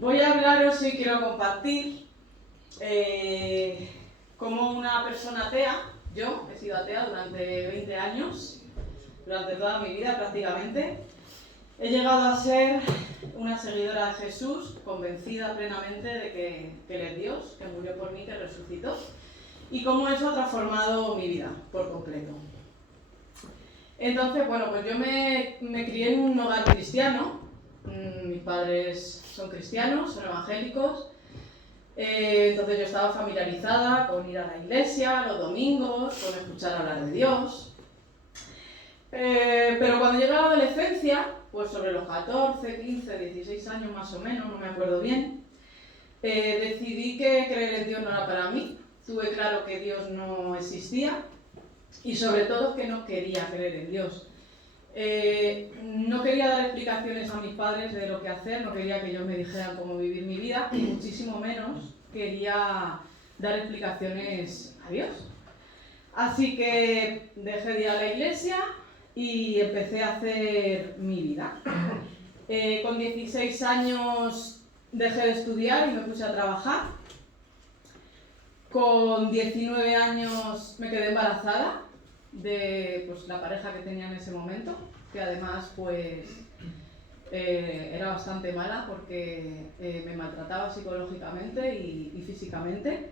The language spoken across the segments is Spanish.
Voy a hablaros y quiero compartir cómo una persona atea, yo he sido atea durante 20 años, durante toda mi vida prácticamente, he llegado a ser una seguidora de Jesús, convencida plenamente de que Él es Dios, que murió por mí, que resucitó, y cómo eso ha transformado mi vida por completo. Entonces, bueno, pues yo me crié en un hogar cristiano. Mis padres son cristianos, son evangélicos. Entonces yo estaba familiarizada con ir a la iglesia los domingos, con escuchar hablar de Dios. Pero cuando llegué a la adolescencia, pues sobre los 14, 15, 16 años más o menos, no me acuerdo bien, decidí que creer en Dios no era para mí. Tuve claro que Dios no existía y sobre todo que no quería creer en Dios. No quería dar explicaciones a mis padres de lo que hacer, no quería que ellos me dijeran cómo vivir mi vida y muchísimo menos quería dar explicaciones a Dios. Así que dejé de ir a la iglesia y empecé a hacer mi vida. Con 16 años dejé de estudiar y me puse a trabajar. Con 19 años me quedé embarazada de la pareja que tenía en ese momento, que además era bastante mala porque me maltrataba psicológicamente y físicamente.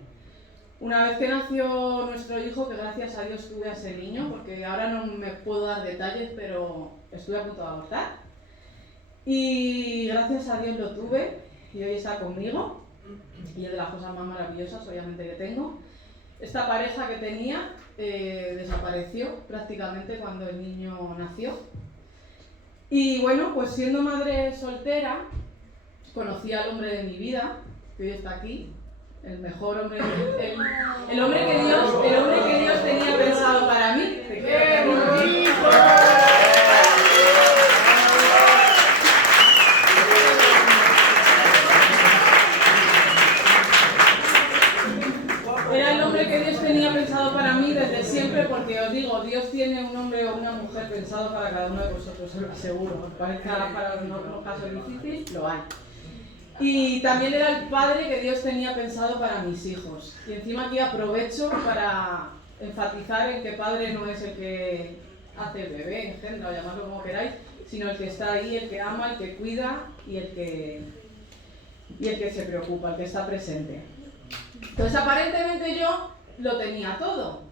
Una vez que nació nuestro hijo, que gracias a Dios tuve a ese niño, porque ahora no me puedo dar detalles, pero estuve a punto de abortar, y gracias a Dios lo tuve y hoy está conmigo y es de las cosas más maravillosas obviamente que tengo. Esta pareja que tenía desapareció prácticamente cuando el niño nació. Y bueno, pues siendo madre soltera, conocí al hombre de mi vida, que hoy está aquí, el mejor hombre, el hombre que Dios tenía pensado para mí. ¡Qué bonito! Era el hombre que Dios tenía pensado para mí desde siempre, porque os digo, Dios tiene un hombre o una mujer pensado para cada uno de vosotros, os lo aseguro. Os parezca para unos casos difíciles, lo hay. Y también era el padre que Dios tenía pensado para mis hijos. Y encima aquí aprovecho para enfatizar en que padre no es el que hace el bebé, engendra, o llamadlo como queráis, sino el que está ahí, el que ama, el que cuida y el que se preocupa, el que está presente. Entonces aparentemente yo lo tenía todo.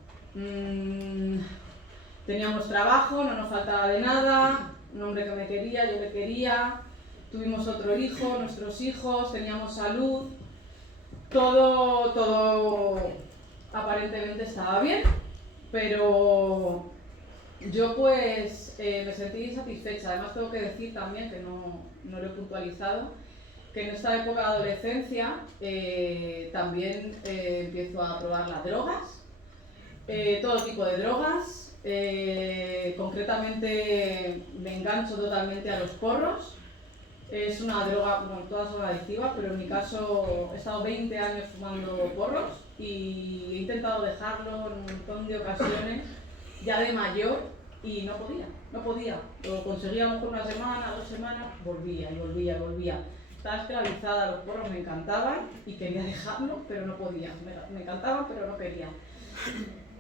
Teníamos trabajo, no nos faltaba de nada, un hombre que me quería, yo le quería, tuvimos otro hijo, nuestros hijos, teníamos salud, todo aparentemente estaba bien, pero yo me sentí insatisfecha. Además tengo que decir también, que no lo he puntualizado, que en esta época de adolescencia también empiezo a probar las drogas, todo tipo de drogas. Concretamente me engancho totalmente a los porros. Es una droga, bueno, todas son adictivas, pero en mi caso he estado 20 años fumando porros y he intentado dejarlo en un montón de ocasiones, ya de mayor, y no podía. Lo conseguía a lo mejor una semana, 2 semanas, volvía. Estaba esclavizada, los porros me encantaban y quería dejarlo, pero no podía. Me encantaban, pero no quería.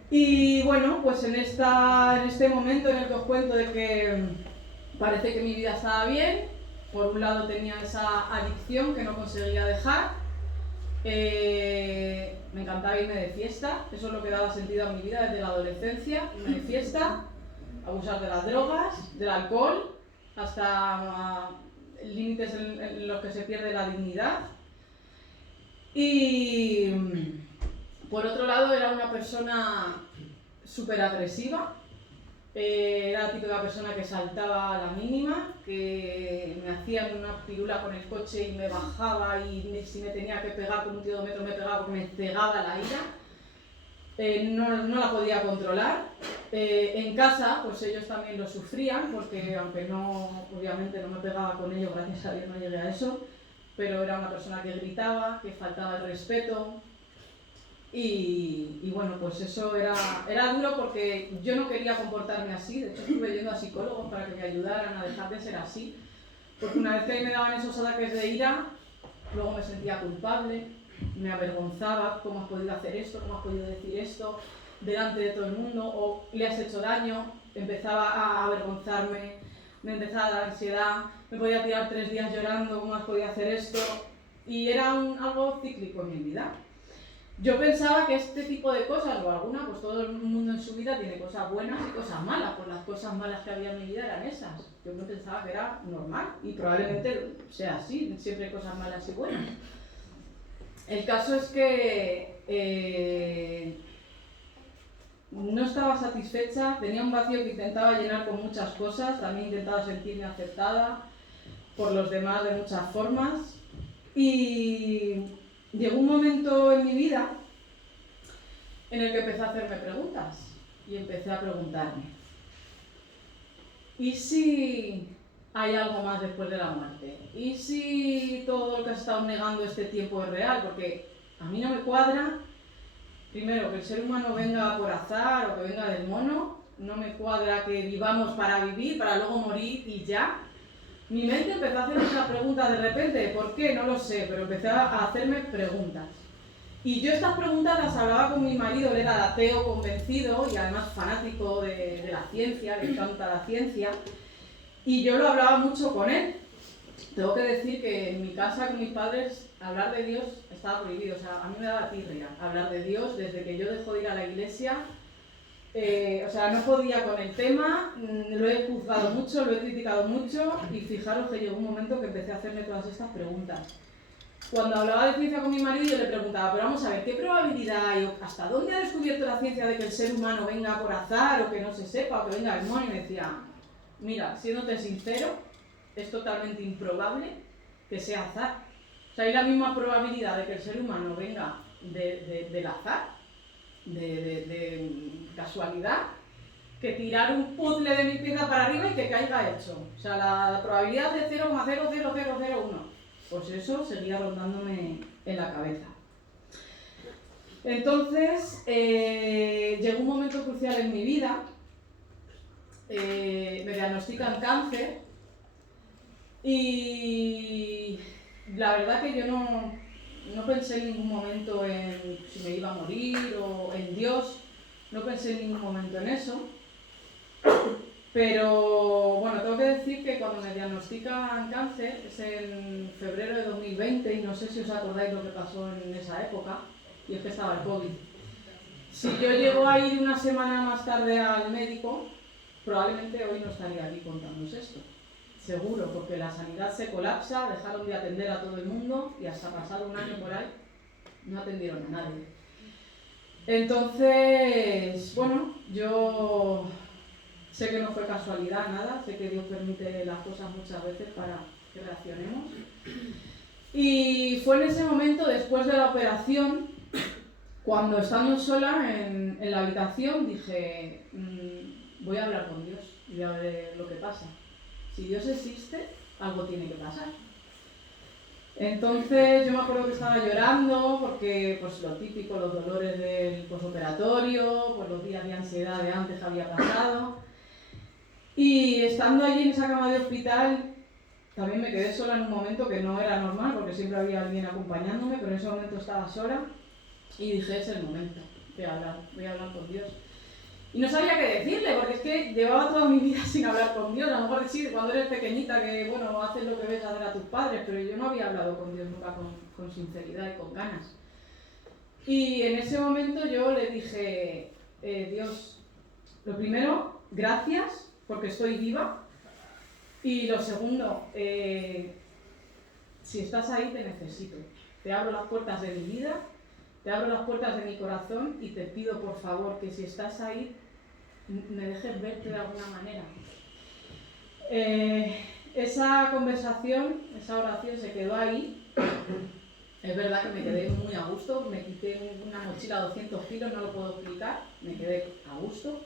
Y bueno, pues en este momento en el que os cuento de que parece que mi vida estaba bien, por un lado tenía esa adicción que no conseguía dejar, me encantaba irme de fiesta, eso es lo que daba sentido a mi vida desde la adolescencia, irme de fiesta, abusar de las drogas, del alcohol, hasta límites en los que se pierde la dignidad. Y por otro lado era una persona súper agresiva. Era la típica persona que saltaba a la mínima, que me hacían una pirula con el coche y me bajaba, y si me tenía que pegar con un tirómetro me pegaba porque me cegaba la ira. No la podía controlar. En casa pues ellos también lo sufrían, porque aunque obviamente no me pegaba con ellos, gracias a Dios no llegué a eso, pero era una persona que gritaba, que faltaba el respeto. Y bueno, pues eso era duro, porque yo no quería comportarme así. De hecho estuve yendo a psicólogos para que me ayudaran a dejar de ser así, porque una vez que me daban esos ataques de ira, luego me sentía culpable, me avergonzaba, ¿cómo has podido hacer esto? ¿Cómo has podido decir esto delante de todo el mundo? O le has hecho daño, empezaba a avergonzarme, me empezaba a dar ansiedad, me podía tirar 3 días llorando, ¿cómo has podido hacer esto? Y era algo cíclico en mi vida. Yo pensaba que este tipo de cosas, o alguna, pues todo el mundo en su vida tiene cosas buenas y cosas malas, pues las cosas malas que había en mi vida eran esas. Yo me pensaba que era normal y probablemente sea así, siempre hay cosas malas y buenas. El caso es que no estaba satisfecha, tenía un vacío que intentaba llenar con muchas cosas, también intentaba sentirme aceptada por los demás de muchas formas y llegó un momento en mi vida en el que empecé a hacerme preguntas y empecé a preguntarme: ¿y si hay algo más después de la muerte? ¿Y si todo lo que has estado negando este tiempo es real? Porque a mí no me cuadra, primero, que el ser humano venga por azar o que venga del mono, no me cuadra que vivamos para vivir, para luego morir y ya. Mi mente empezó a hacer esa pregunta de repente, ¿por qué? No lo sé, pero empecé a hacerme preguntas. Y yo estas preguntas las hablaba con mi marido, él era ateo convencido y además fanático de la ciencia, le encanta la ciencia, y yo lo hablaba mucho con él. Tengo que decir que en mi casa con mis padres hablar de Dios estaba prohibido, o sea, a mí me daba tirria hablar de Dios desde que yo dejo de ir a la iglesia. O sea, no podía con el tema, lo he juzgado mucho, lo he criticado mucho y fijaros que llegó un momento que empecé a hacerme todas estas preguntas. Cuando hablaba de ciencia con mi marido yo le preguntaba, pero vamos a ver, ¿qué probabilidad hay? ¿Hasta dónde ha descubierto la ciencia de que el ser humano venga por azar o que no se sepa o que venga el mono? Y me decía, mira, siéndote sincero, es totalmente improbable que sea azar. O sea, hay la misma probabilidad de que el ser humano venga del azar, de casualidad, que tirar un puzzle de mi pieza para arriba y que caiga hecho. O sea, la probabilidad es de 0,00001. Pues eso seguía rondándome en la cabeza. Entonces, llegó un momento crucial en mi vida, me diagnostican cáncer y la verdad que yo no pensé en ningún momento en si me iba a morir o en Dios, no pensé en ningún momento en eso. Pero bueno, tengo que decir que cuando me diagnostican cáncer es en febrero de 2020 y no sé si os acordáis lo que pasó en esa época, y es que estaba el COVID. Si yo llego a ir una semana más tarde al médico, probablemente hoy no estaría aquí contándoos esto. Seguro, porque la sanidad se colapsa, dejaron de atender a todo el mundo y hasta pasado un año por ahí no atendieron a nadie. Entonces, bueno, yo sé que no fue casualidad nada, sé que Dios permite las cosas muchas veces para que reaccionemos. Y fue en ese momento, después de la operación, cuando estando sola en la habitación, dije, voy a hablar con Dios y voy a ver lo que pasa. Si Dios existe, algo tiene que pasar. Entonces yo me acuerdo que estaba llorando porque pues lo típico, los dolores del posoperatorio, pues los días de ansiedad de antes había pasado. Y estando allí en esa cama de hospital, también me quedé sola en un momento que no era normal porque siempre había alguien acompañándome, pero en ese momento estaba sola y dije, es el momento, voy a hablar con Dios. Y no sabía qué decirle, porque es que llevaba toda mi vida sin hablar con Dios. A lo mejor sí, cuando eres pequeñita, que bueno, haces lo que ves hacer a tus padres, pero yo no había hablado con Dios nunca con sinceridad y con ganas. Y en ese momento yo le dije, Dios, lo primero, gracias, porque estoy viva. Y lo segundo, si estás ahí te necesito. Te abro las puertas de mi vida, te abro las puertas de mi corazón y te pido por favor que si estás ahí, me dejes verte de alguna manera. Esa conversación, esa oración se quedó ahí. Es verdad que me quedé muy a gusto, me quité una mochila de 200 kilos, no lo puedo explicar, me quedé a gusto,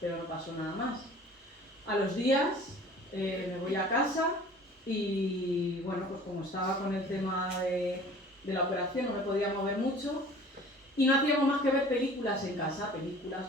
pero no pasó nada más. A los días me voy a casa y bueno, pues como estaba con el tema de la operación no me podía mover mucho. Y no hacíamos más que ver películas en casa, películas.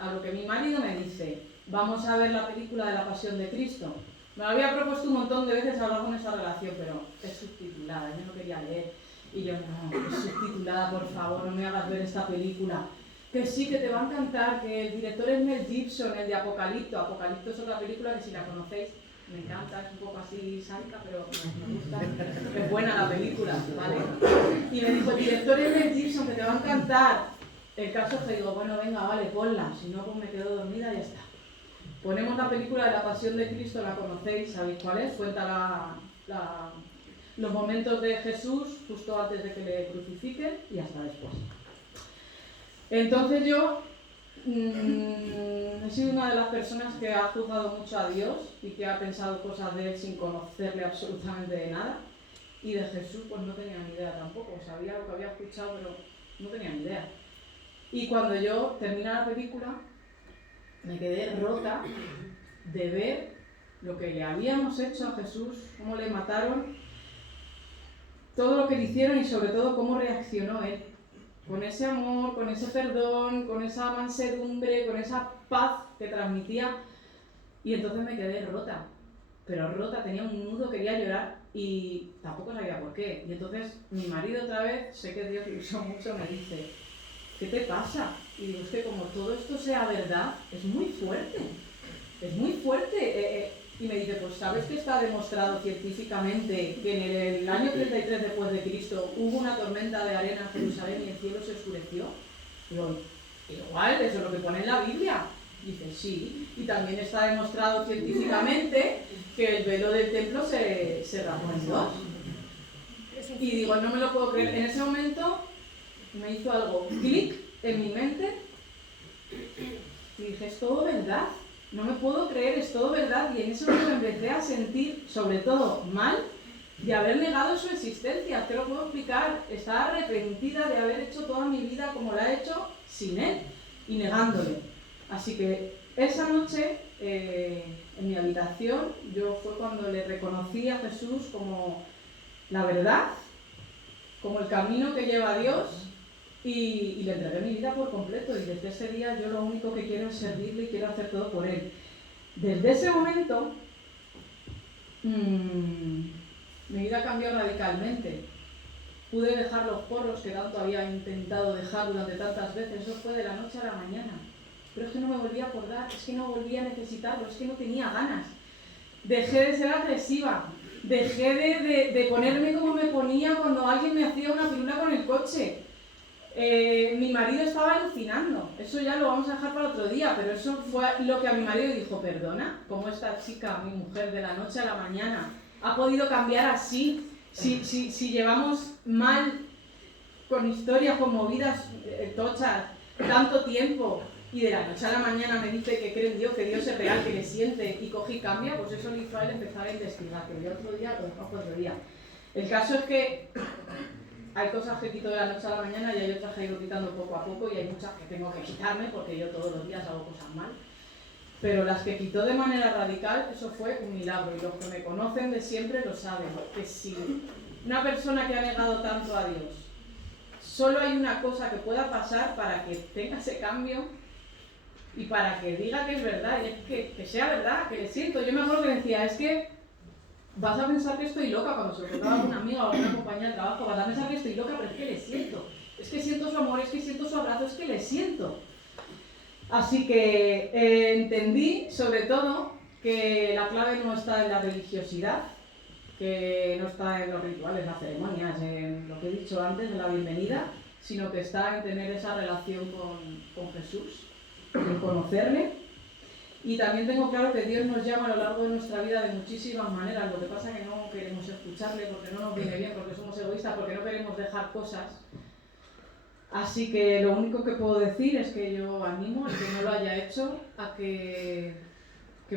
A lo que mi marido me dice, vamos a ver la película de la Pasión de Cristo. Me había propuesto un montón de veces hablar con esa relación, pero es subtitulada, yo no quería leer. Y yo, no, es subtitulada, por favor, no me hagas ver esta película. Que sí, que te va a encantar, que el director es Mel Gibson, el de Apocalipto. Apocalipto es otra película que si la conocéis, me encanta, es un poco así sádica, pero me gusta. Es buena la película, ¿vale? Y me dijo, el director es Mel Gibson, que te va a encantar. El caso es que digo, bueno, venga, vale, ponla. Si no, pues me quedo dormida y ya está. Ponemos la película de la Pasión de Cristo, la conocéis, ¿sabéis cuál es? Cuenta los momentos de Jesús justo antes de que le crucifiquen y hasta después. Entonces yo he sido una de las personas que ha juzgado mucho a Dios y que ha pensado cosas de él sin conocerle absolutamente de nada. Y de Jesús pues no tenía ni idea tampoco, sabía lo que había escuchado pero no tenía ni idea. Y cuando yo terminé la película me quedé rota de ver lo que le habíamos hecho a Jesús, cómo le mataron, todo lo que le hicieron y sobre todo cómo reaccionó él. Con ese amor, con ese perdón, con esa mansedumbre, con esa paz que transmitía. Y entonces me quedé rota, pero rota, tenía un nudo, quería llorar y tampoco sabía por qué. Y entonces mi marido otra vez, sé que Dios lo usó mucho, me dice, ¿qué te pasa? Y digo, es que como todo esto sea verdad, es muy fuerte, es muy fuerte. Y me dice, pues ¿sabes que está demostrado científicamente que en el año 33 después de Cristo hubo una tormenta de arena en Jerusalén y el cielo se oscureció? Digo, igual, eso es lo que pone en la Biblia. Dice, sí, y también está demostrado científicamente que el velo del templo se rasgó en dos. Y digo, no me lo puedo creer. En ese momento me hizo algo clic en mi mente y dije, es todo verdad. No me puedo creer, es todo verdad. Y en ese momento empecé a sentir, sobre todo, mal de haber negado su existencia. Te lo puedo explicar. Estaba arrepentida de haber hecho toda mi vida como la he hecho sin él y negándole. Así que esa noche, en mi habitación, fue cuando le reconocí a Jesús como la verdad, como el camino que lleva a Dios. Y le entregué mi vida por completo y desde ese día yo lo único que quiero es servirle y quiero hacer todo por él. Desde ese momento mi vida cambió radicalmente. Pude dejar los porros que tanto había intentado dejar durante tantas veces. Eso fue de la noche a la mañana. Pero es que no me volví a acordar, es que no volví a necesitarlo, es que no tenía ganas. Dejé de ser agresiva, dejé de ponerme como me ponía cuando alguien me hacía una pirula con el coche. Mi marido estaba alucinando, eso ya lo vamos a dejar para otro día, pero eso fue lo que a mi marido dijo, perdona, ¿cómo esta chica, mi mujer, de la noche a la mañana ha podido cambiar así? Si llevamos mal con historias conmovidas, tochas, tanto tiempo, y de la noche a la mañana me dice que cree en Dios, que Dios es real, que le siente, y coge y cambia, pues eso le hizo a él empezar a investigar, que yo otro día lo dejamos otro día. El caso es que hay cosas que quito de la noche a la mañana y hay otras que he ido quitando poco a poco y hay muchas que tengo que quitarme porque yo todos los días hago cosas mal. Pero las que quitó de manera radical, eso fue un milagro y los que me conocen de siempre lo saben, que si una persona que ha negado tanto a Dios, solo hay una cosa que pueda pasar para que tenga ese cambio y para que diga que es verdad y es que sea verdad, que le siento. Yo me acuerdo que decía, es que vas a pensar que estoy loca cuando se lo contaba a alguna amiga o a alguna compañía de trabajo, vas a pensar que estoy loca, pero es que le siento. Es que siento su amor, es que siento su abrazo, es que le siento. Así que entendí, sobre todo, que la clave no está en la religiosidad, que no está en los rituales, las ceremonias, en lo que he dicho antes, en la bienvenida, sino que está en tener esa relación con Jesús, en conocerle. Y también tengo claro que Dios nos llama a lo largo de nuestra vida de muchísimas maneras. Lo que pasa es que no queremos escucharle porque no nos viene bien, porque somos egoístas, porque no queremos dejar cosas. Así que lo único que puedo decir es que yo animo al que no lo haya hecho a que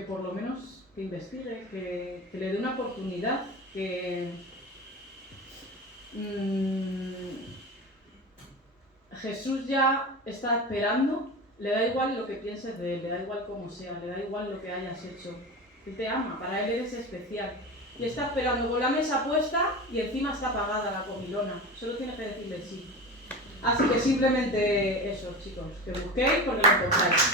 por lo menos que investigue, que le dé una oportunidad, que Jesús ya está esperando. Le da igual lo que pienses de él, le da igual cómo sea, le da igual lo que hayas hecho. Él te ama, para él eres especial. Y está esperando con la mesa puesta y encima está apagada la comilona. Solo tienes que decirle sí. Así que simplemente eso, chicos, que busquéis porque lo encontráis.